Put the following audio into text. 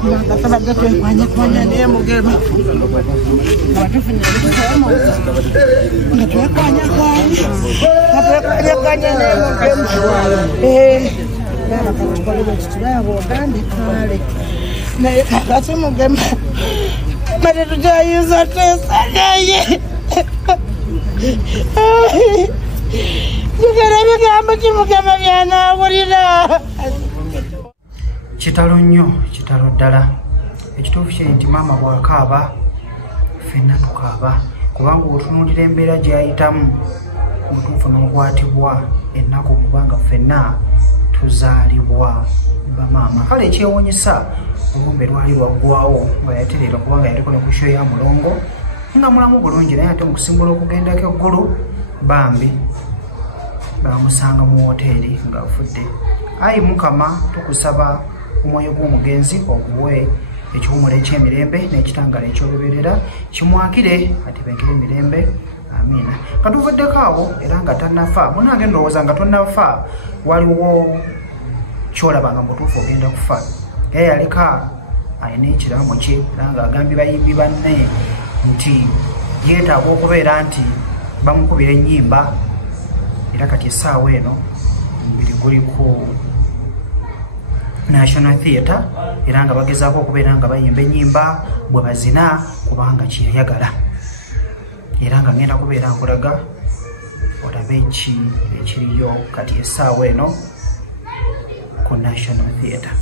Nakasaba kwanya niye mugema. Watufunya kusema. Kwanya niye mugema. Bana katukoliwe kitulabo gandi kale. Naye kakati mugema. Mare tujayiza tesa naye. Jukarabe gamba kimugema byana wulira. Kitalo nnyo, kitalo ddala. Ekituufu kye nti maama bw'akaaba ffenna tukaaba kubanga otunuulira embeera gy'ayitamu mutuufu n'okwatibwa ennaku kubanga ffenna tuzaalibwa bamaama. Kale ekyewuunyisa olumbe lwali lwaggwawo nga yatereera kubanga yaliko ne ku show ya Mulongo nga mulamu bulungi naye ate mu kusimbula okugendako eggulu bambi bamusanga mu woteeri ng'afudde. Ayi Mukama tukusaba omwoyo gw'omugenzi oguwe ekiwumula eky'emirembe n'ekitangala eky'olubeerera kimwakire atibekere emirembe. Amiina. Katuvuddeko awo era nga tannafa munange ndowooza nga tonnafa waliwo kyolaba nga mutuufu ogenda kufa. Era yalika alina ekiraamo kye era ng'agambye bayimbi banne nti yeetaaga okubeera nti bamukubira ennyimba era kati essaawa eno omubiri guli ku National Theatre era nga bagezaako okubeera nga bayimba ennyimba bwe bazina kubanga kyeyagala era nga ngenda kubeera nkulaga olabe ekiriyo kati essaawa eno ku National Theatre.